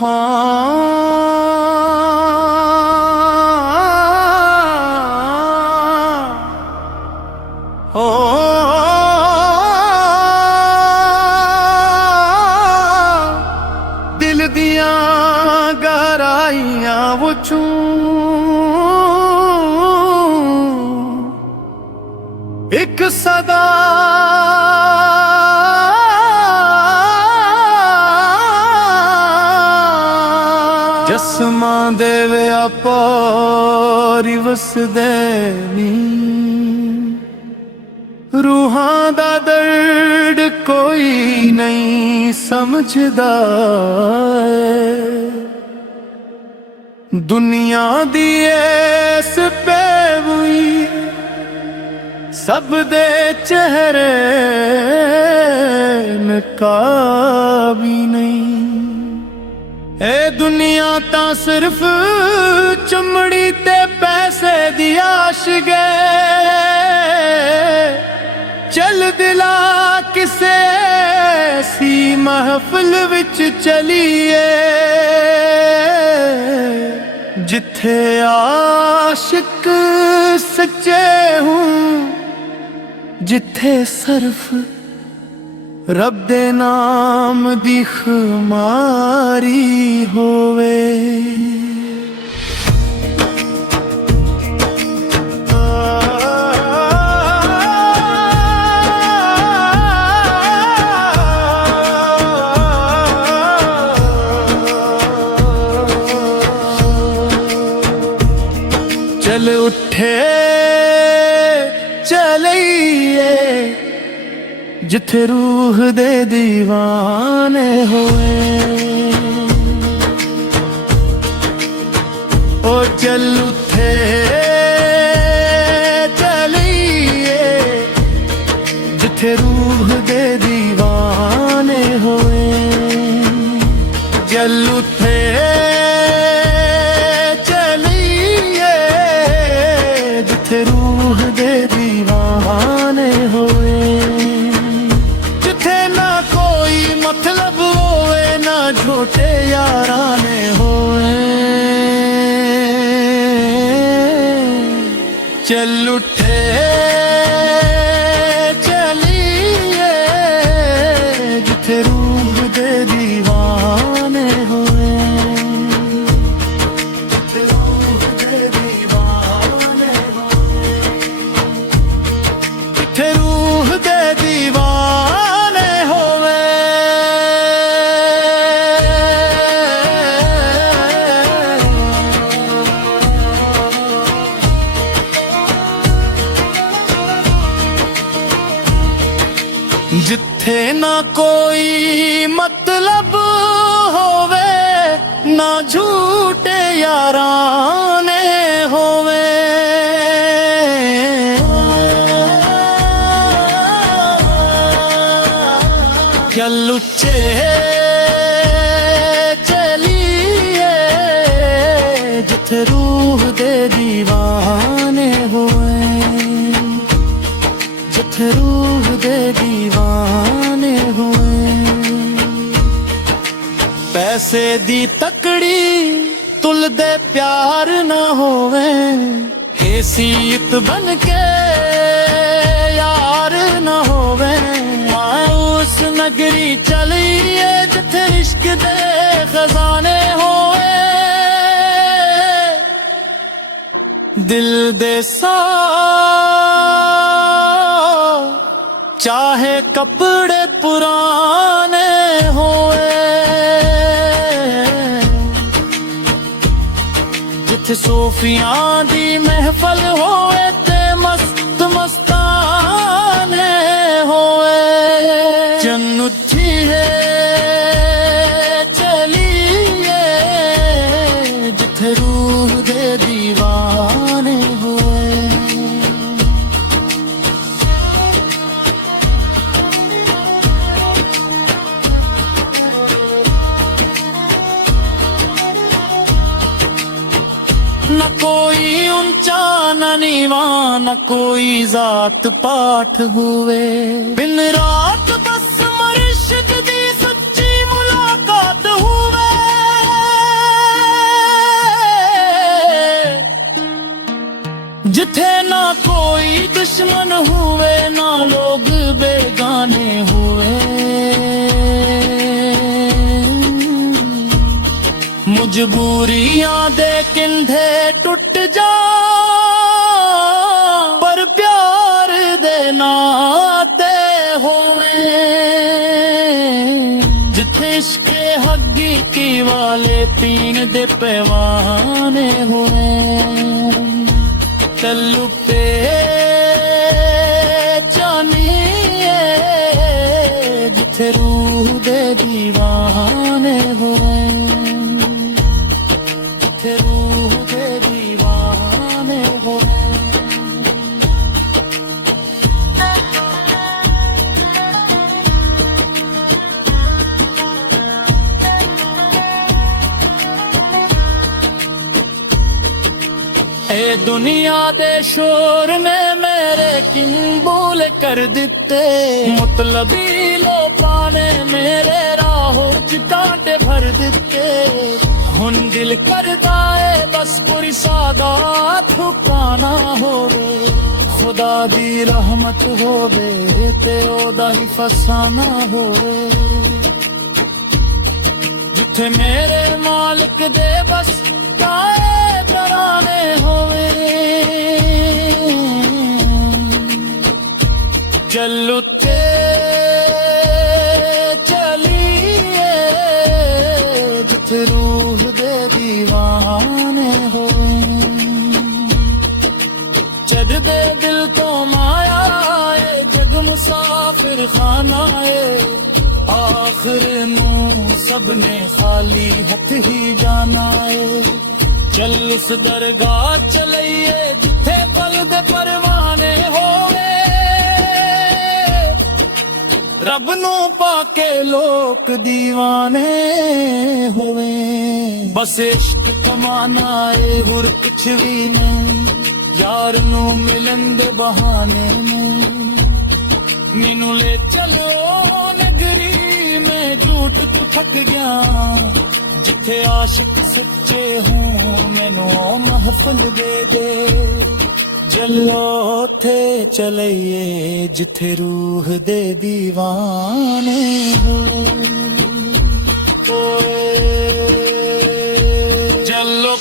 हो दिल दिया गहराइयां वो छू एक सदा जसमां दे व्यापारी वसदे नी रूहां दा दर्द कोई नहीं समझदा दुनिया दी इस पेवई सब दे चेहरे नकाबी नहीं ए दुनिया ता सिर्फ चमड़ी ते पैसे दी आश गए चल दिला किसे सी महफिल विच चलीए जिथे आशिक सच्चे हूँ जिथे सिर्फ रब दे नाम दी खुमारी होवे चल उठे चलिए जिथे रूह दे दीवाने होए ओ चल उठे चलिए जिथे रूह दे दीवाने होए चल उठे रूह दे दीवाने होए जिथे ना कोई मतलब होए ना झूठे याराने होए चल उठे चलिए जिथे रूह दे दीवाने होए रूह दे दीवाने होवे जिथे ना कोई मतलब होवे ना झूठे याराने होवे चल उच्चे चलिए जिथे रूह दे दीवाने होए जिथे रूह दे दीवाने होए पैसे दी तकड़ी तुल दे प्यार ना होवे हैसियत बन के यार ना होवे उस नगरी चलिए जिथे इश्क दे खजाने होए दिल दे चाहे कपड़े पुराने होए जिथे सूफियां दी महफल होए ते मस्त मस्ताने होए जन्नतिए चलिए जिथे रूह दे दीवाने होए न कोई ऊंचा न नीवा न कोई जात पाठ हुए बिन रात बस मुर्शिद दी सच्ची मुलाकात हुए दुश्मन हुए ना लोग बेगाने हुए। मजबूरियां दे किंधे टुट जा पर प्यार दे नाते हुए। जिथे इश्के हकीकी वाले पीन दे पैवाने हुए। तल्लु पे जानिए जिथे रूह दे दीवाने हुए। जिथे रूह दे दीवाने हुए। ए दुनिया दे शोर ने मेरे किंबूल कर दिते। मतलबी लोकां ने मेरे राहों च कांटे भर दिते। हुन दिल करदा है बस पूरी सादात ठुकाना होवे। खुदा दी रहमत होवे ते ओदा ही फसाना होवे। जिथे मेरे मालिक दे बस काए तराने होवे। चलुते चलिए जिथे रूह दे दीवाने होवे। जद दे दिल तो माया है जग मुसाफिर खाना है। आखिर नू सबने खाली हथ ही जाना है। चल उस दरगाह चलिए जिथे पल दे परवाने होवे। रब नू पाके लोक दीवाने होवे। बस इश्क कमाना है होर कुछ भी नहीं। यार नू मिलन दे बहाने में मीनू ले चलो नगरी में झूठ तू थक गया। जिथे आशिक सच्चे हूँ मैनू महफिल दे दे। चलो थे चलिए जिथे रूह दे दीवाने होए। चलो